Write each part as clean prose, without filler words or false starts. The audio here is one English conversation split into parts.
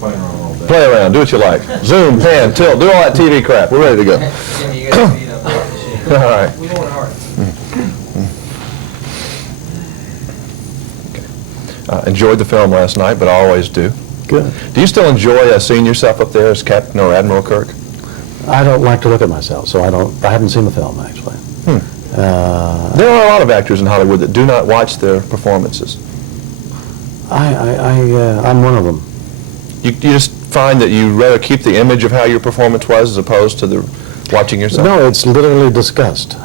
playing around a little bit. Play around, do what you like. Zoom, pan, tilt, do all that TV crap. We're ready to go. Jimmy, you got to speed up the shit. All right. We're going hard. Enjoyed the film last night, but I always do. Good. Do you still enjoy seeing yourself up there as Captain or Admiral Kirk? I don't like to look at myself, so I haven't seen the film, actually. There are a lot of actors in Hollywood that do not watch their performances. I'm one of them. You just find that you rather keep the image of how your performance was as opposed to the watching yourself? No, it's literally disgust.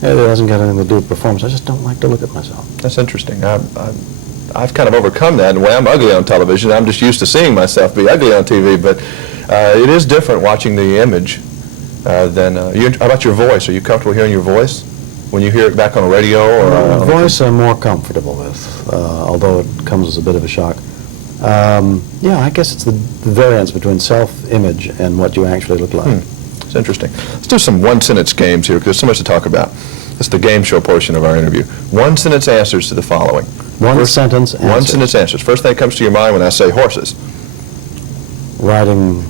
It hasn't got anything to do with performance. I just don't like to look at myself. That's interesting. I've kind of overcome that. In a way, I'm ugly on television. I'm just used to seeing myself be ugly on TV, but it is different watching the image than how about your voice? Are you comfortable hearing your voice when you hear it back on the radio? Or voice I'm more comfortable with, although it comes as a bit of a shock. Yeah, I guess it's the variance between self-image and what you actually look like. It's interesting. Let's do some one-sentence games here because there's so much to talk about. It's the game show portion of our interview. One-sentence answers to the following. One-sentence answers. One-sentence answers. First thing that comes to your mind when I say horses. Riding.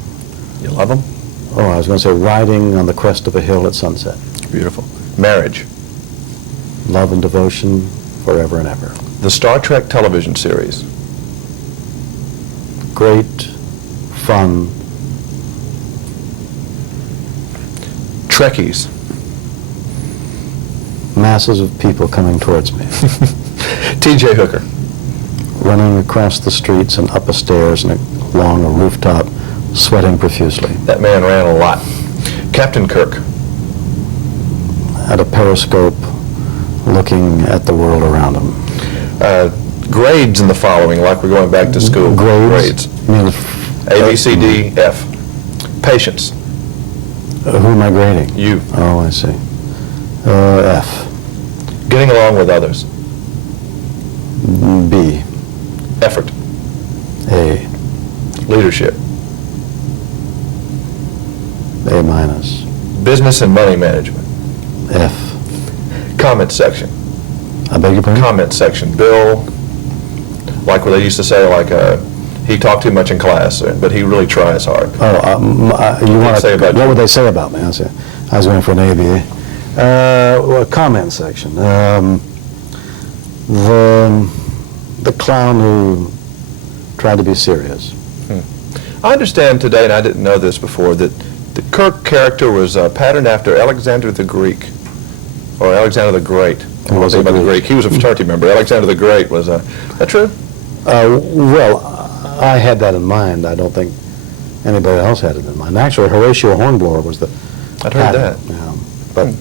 You love them? Oh, I was going to say riding on the crest of a hill at sunset. Beautiful. Marriage. Love and devotion forever and ever. The Star Trek television series. Great, fun. Trekkies. Masses of people coming towards me. T.J. Hooker. Running across the streets and up a stairs and along a rooftop, sweating profusely. That man ran a lot. Captain Kirk. At a periscope, looking at the world around him. Grades in the following, like we're going back to school. Grades? Grades. A, B, C, D, F. Patience. Who am I grading? You. Oh, I see. F. Getting along with others. B. Effort. A. Leadership. A minus. Business and money management. F. Comment section. I beg your pardon? Comment section. Bill, like what they used to say, like he talked too much in class, but he really tries hard. Oh, you want to? What would they say about me? I was going for an ABA. Well, comment section. The clown who tried to be serious. I understand today, and I didn't know this before, that the Kirk character was patterned after Alexander the Greek, or Alexander the Great. He wasn't about the Greek. He was a fraternity member. Alexander the Great was that true? Well, I had that in mind. I don't think anybody else had it in mind. Actually, Horatio Hornblower was the I'd heard that. Yeah, but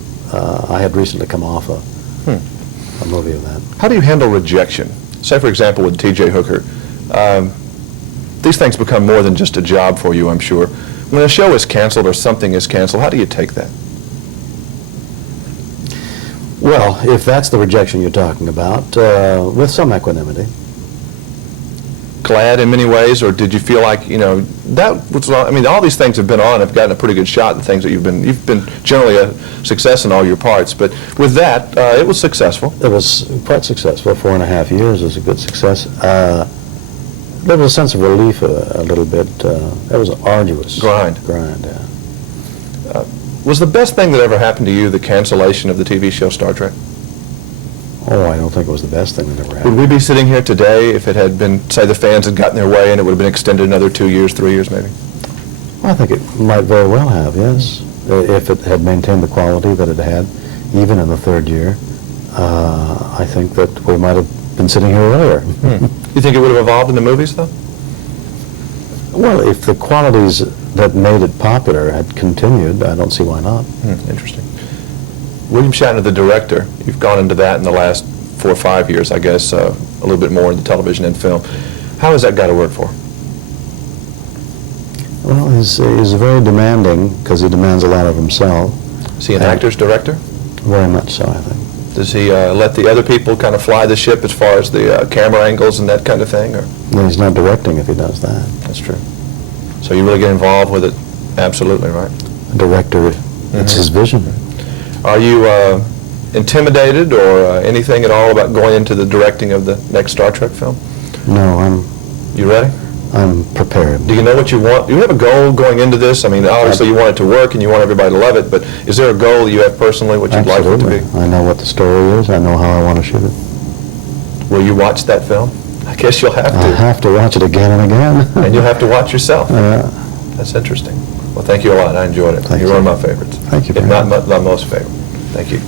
I had recently come off a movie of that. How do you handle rejection? Say, for example, with T.J. Hooker. These things become more than just a job for you, I'm sure. When a show is canceled or something is canceled, how do you take that? Well, if that's the rejection you're talking about, with some equanimity. Glad in many ways, or did you feel like, that was, I mean, all these things have been on, have gotten a pretty good shot at the things that you've been generally a success in all your parts, but with that, it was successful. It was quite successful. 4.5 years was a good success. There was a sense of relief a little bit. It was an arduous grind, yeah. Was the best thing that ever happened to you the cancellation of the TV show Star Trek? Oh, I don't think it was the best thing that ever happened. Would we be sitting here today if it had been, say, the fans had gotten their way and it would have been extended another 2 years, 3 years maybe? I think it might very well have, yes. If it had maintained the quality that it had, even in the third year, I think that we might have been sitting here earlier. You think it would have evolved into movies, though? Well, if the qualities that made it popular had continued, I don't see why not. Interesting. William Shatner, the director, you've gone into that in the last 4 or 5 years, I guess, a little bit more in the television and film. How has that got to work for? Well, he's very demanding because he demands a lot of himself. Is he an actor's director? Very much so, I think. Does he let the other people kind of fly the ship as far as the camera angles and that kind of thing? Or? No, he's not directing if he does that. That's true. So you really get involved with it? Absolutely, right? A director, it's his vision. Are you intimidated or anything at all about going into the directing of the next Star Trek film? No, You ready? I'm prepared. Do you know what you want? Do you have a goal going into this? I mean, obviously you want it to work and you want everybody to love it, but is there a goal that you have personally, what you'd like it to Absolutely. be? I know what the story is. I know how I want to shoot it. Will you watch that film? I guess you'll have I to. have to watch it again and again. And you'll have to watch yourself. Uh, That's interesting. Well, thank you a lot. I enjoyed it. Thank You're you. one of my favorites. Thank you If very not much. my most favorite. Thank you.